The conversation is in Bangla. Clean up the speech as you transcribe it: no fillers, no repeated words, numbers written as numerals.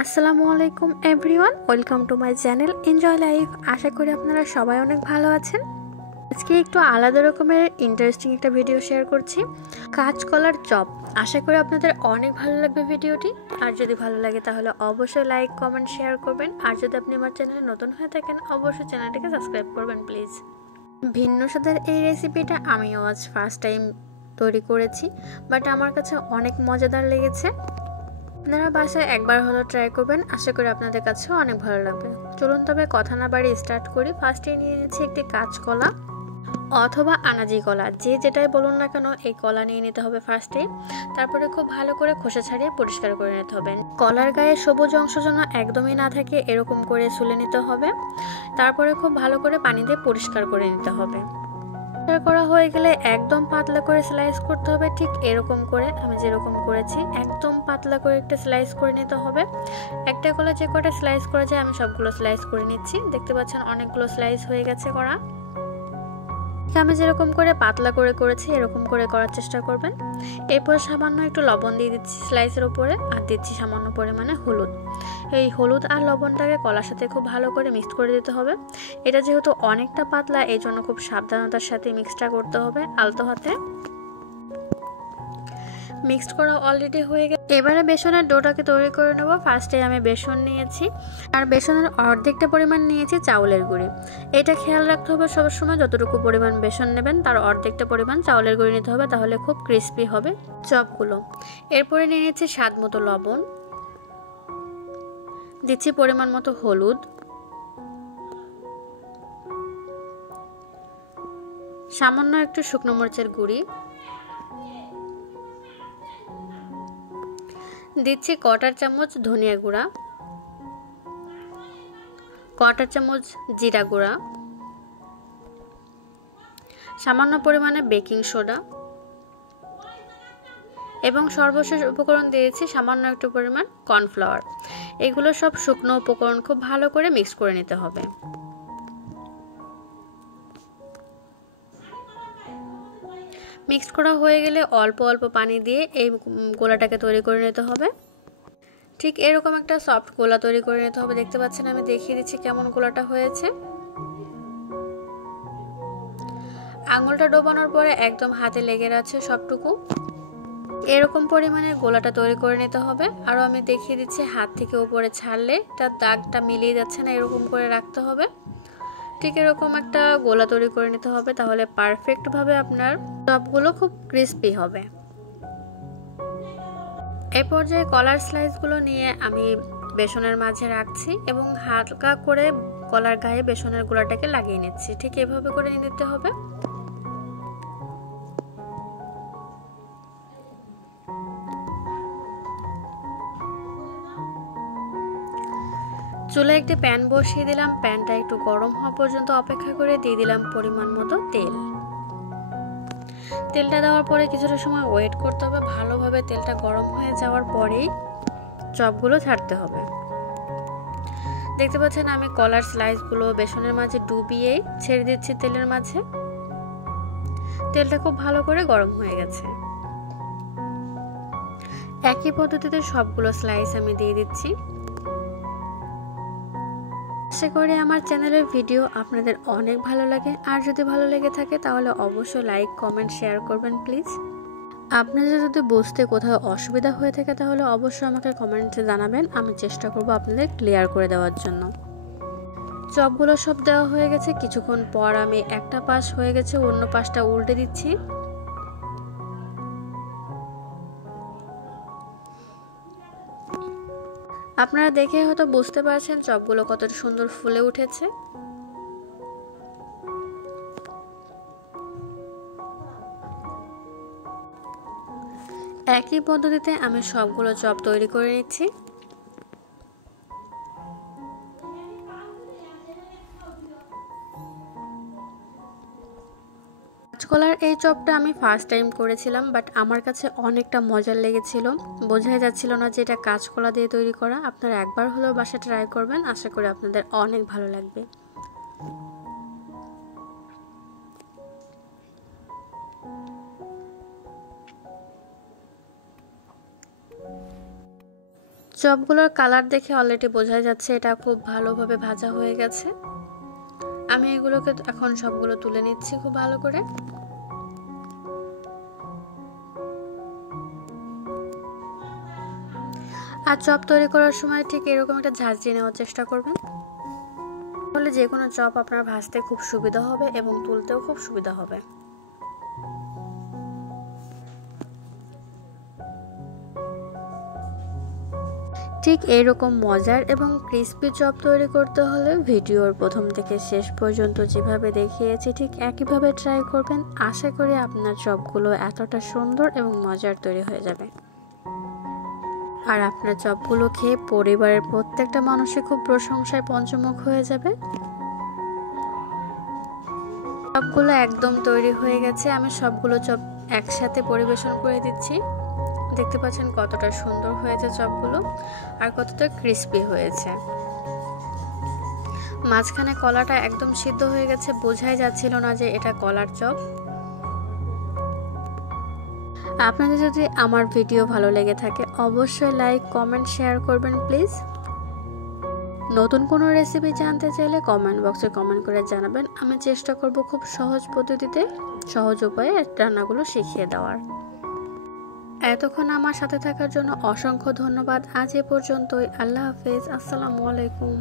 আসসালামু আলাইকুম everyone, welcome to my channel enjoy life. আশা করি আপনারা সবাই অনেক ভালো আছেন। আজকে একটু আলাদা রকমের ইন্টারেস্টিং একটা ভিডিও শেয়ার করছি, কাঁচকলার চপ। আশা করি আপনাদের অনেক ভালো লাগবে ভিডিওটি। আর যদি ভালো লাগে তাহলে অবশ্যই লাইক, কমেন্ট, শেয়ার করবেন। আর যদি আপনি আমার চ্যানেলে নতুন হয়ে থাকেন অবশ্যই চ্যানেলটিকে সাবস্ক্রাইব করবেন প্লিজ। ভিন্ন স্বাদের এই রেসিপিটা আমিও আজ ফার্স্ট টাইম তৈরি করেছি, বাট আমার কাছে অনেক মজাদার লেগেছে। আপনারা বাসায় একবার হলো ট্রাই করবেন, আশা করি আপনাদের কাছেও অনেক ভালো লাগবে। চলুন তবে কথা না বাড়িয়ে স্টার্ট করি। ফার্স্টে নিয়ে নিচ্ছি একটি কাঁচকলা অথবা আনাজি কলা, যে যেটাই বলুন না কেন এই কলা নিয়ে নিতে হবে ফার্স্টে। তারপরে খুব ভালো করে খোসা ছাড়িয়ে পরিষ্কার করে নিতে হবে। কলার গায়ে সবুজ অংশ যেন একদমই না থাকে এরকম করে ছুলে নিতে হবে। তারপরে খুব ভালো করে পানি দিয়ে পরিষ্কার করে নিতে হবে। করা হয়ে গেলে একদম পাতলা করে স্লাইস করতে হবে, ঠিক এরকম করে আমি যেরকম করেছি একদম পাতলা করে একটা স্লাইস করে নিতে হবে। একটা কলা যে কটা স্লাইস করা যায় আমি সবগুলো স্লাইস করে নিচ্ছি। দেখতে পাচ্ছেন অনেকগুলো স্লাইস হয়ে গেছে করা। আমি যেরকম করে পাতলা করে করেছি এরকম করে করার চেষ্টা করবেন। এরপর সামান্য একটু লবণ দিয়ে দিচ্ছি স্লাইসের উপরে, আর দিচ্ছি সামান্য পরিমাণে হলুদ। এই হলুদ আর লবণটাকে কলার সাথে খুব ভালো করে মিক্সড করে দিতে হবে। এটা যেহেতু অনেকটা পাতলা এই জন্য খুব সাবধানতার সাথে মিক্সটা করতে হবে, আলতো হাতে। মিক্সড করা অলরেডি হয়ে গেছে। এবারে বেসনের ডোটাকে তৈরি করে নেব। ফার্স্টে আমি বেসন নিয়েছি, আর বেসনের অর্ধেকটা পরিমাণ নিয়েছি চাউলের গুঁড়ি। এটা খেয়াল রাখতে হবে সবসময় যতটুকু পরিমাণ বেসন নেবেন তার অর্ধেকটা পরিমাণ চাউলের গুঁড়ি নিতে হবে, তাহলে খুব ক্রিস্পি হবে চপগুলো। এরপরে নিয়ে নিচ্ছি স্বাদ মতো লবণ, দিচ্ছি পরিমাণ মতো হলুদ, সামান্য একটু শুকনো মরিচের গুঁড়ি, দিচ্ছি কোয়ার্টার চামচ ধনিয়া গুঁড়া, কোয়ার্টার চামচ জিরা গুঁড়া, সামান্য পরিমাণে বেকিং সোডা এবং সর্বশেষ উপকরণ দিয়েছি সামান্য একটু পরিমাণ কর্নফ্লাওয়ার। এগুলো সব শুকনো উপকরণ খুব ভালো করে মিক্স করে নিতে হবে। মিক্স করা হয়ে গেলে অল্প অল্প পানি দিয়ে এই গোলাটাকে তৈরি করে নিতে হবে। ঠিক এরকম একটা সফট গোলা তৈরি করে নিতে হবে। দেখতে পাচ্ছেন আমি দেখিয়ে দিচ্ছি কেমন গোলাটা হয়েছে। আঙুলটা ডোবানোর পরে একদম হাতে লেগে আছে সবটুকু। এরকম পরিমাণে গোলাটা তৈরি করে নিতে হবে। আরও আমি দেখিয়ে দিচ্ছি হাত থেকে উপরে ছাড়লে তার দাগটা মিলিয়ে যাচ্ছে না, এরকম করে রাখতে হবে। ঠিক এরকম একটা গোলা তৈরি করে নিতে হবে, তাহলে পারফেক্টভাবে আপনার চপগুলো খুব ক্রিস্পি হবে। এই পর্যায়ে কলার স্লাইসগুলো নিয়ে আমি বেসনের মাঝে রাখছি এবং হালকা করে কলার গায়ে বেসনের গোলাটাকে লাগিয়ে নিচ্ছি। ঠিক এভাবে করে নিতে হবে। চুলায় একটি প্যান বসিয়ে দিলাম। প্যানটা একটু গরম হওয়া পর্যন্ত অপেক্ষা করে দিয়ে দিলাম পরিমাণ মতো তেল। তেলটা দেওয়ার পরে কিছুটা সময় ওয়েট করতে হবে। ভালোভাবে তেলটা গরম হয়ে যাওয়ার পরেই চপগুলো ছাড়তে হবে। দেখতে পাচ্ছেন আমি কলার স্লাইসগুলো বেসনের মাঝে ডুবিয়ে ছেড়ে দিচ্ছি তেলের মাঝে। তেলটা খুব ভালো করে গরম হয়ে গেছে। একই পদ্ধতিতে সবগুলো স্লাইস আমি দিয়ে দিচ্ছি। আশা করি আমার চ্যানেলের ভিডিও আপনাদের অনেক ভালো লাগে। আর যদি ভালো লেগে থাকে তাহলে অবশ্যই লাইক, কমেন্ট, শেয়ার করবেন প্লিজ। আপনাদের যদি বুঝতে কোথাও অসুবিধা হয়ে থাকে তাহলে অবশ্যই আমাকে কমেন্টে জানাবেন, আমি চেষ্টা করব আপনাদের ক্লিয়ার করে দেওয়ার জন্য। চপগুলো সব দেওয়া হয়ে গেছে। কিছুক্ষণ পর আমি একটা পাশ হয়ে গেছে অন্য পাশটা উল্টে দিচ্ছি। আপনারা দেখে হয়তো বুঝতে পারছেন চপগুলো কতটা সুন্দর ফুলে উঠেছে। একই পদ্ধতিতে আমি সবগুলো চপ তৈরি করে নিচ্ছি। কাঁচকলার এই চপটা আমি ফার্স্ট টাইম করেছিলাম, বাট আমার কাছে অনেকটা মজার লেগেছিল। বোঝাই যাচ্ছিল না যে এটা কাঁচকলা দিয়ে তৈরি করা। আপনারা একবার হলেও বাসায় ট্রাই করবেন, আশা করি আপনাদের অনেক ভালো লাগবে। চপগুলোর কালার দেখে অলরেডি বোঝা যাচ্ছে এটা খুব ভালোভাবে ভাজা হয়ে গেছে। আমি এগুলোকে এখন সবগুলো তুলে নিচ্ছি খুব ভালো করে। আর চপ তৈরি করার সময় ঠিক এরকম একটা ঝাঁঝরি নেওয়ার চেষ্টা করবেন, তাহলে যে কোনো চপ আপনার ভাজতে খুব সুবিধা হবে এবং তুলতেও খুব সুবিধা হবে। ঠিক এইরকম মজার এবং ক্রিস্পি চপ তৈরি করতে হলে ভিডিওর প্রথম থেকে শেষ পর্যন্ত যেভাবে দেখিয়েছি ঠিক একইভাবে ট্রাই করবেন। আশা করি আপনার চপগুলো এতটা সুন্দর এবং মজার তৈরি হয়ে যাবে, আর আপনার চপগুলো খেয়ে পরিবারের প্রত্যেকটা মানুষই খুব প্রশংসায় পঞ্চমুখ হয়ে যাবে। চপগুলো একদম তৈরি হয়ে গেছে। আমি সবগুলো চপ একসাথে পরিবেশন করে দিচ্ছি। দেখতে পাচ্ছেন কতটা সুন্দর হয়েছে চপগুলো আর কতটা ক্রিস্পি হয়েছে। মাঝখানে কলাটা একদম সিদ্ধ হয়ে গেছে, বোঝাই যাচ্ছিল না যে এটা কলার চপ। আপনাদের যদি আমার ভিডিও ভালো লেগে থাকে অবশ্যই লাইক, কমেন্ট, শেয়ার করবেন প্লিজ। নতুন কোনো রেসিপি জানতে চাইলে কমেন্ট বক্সে কমেন্ট করে জানাবেন। আমি চেষ্টা করব খুব সহজ পদ্ধতিতে, সহজ উপায়ে রান্নাগুলো শিখিয়ে দেওয়ার। এতক্ষণ আমার সাথে থাকার জন্য অসংখ্য ধন্যবাদ। আজ এ পর্যন্তই। আল্লাহ হাফেজ। আসসালামু আলাইকুম।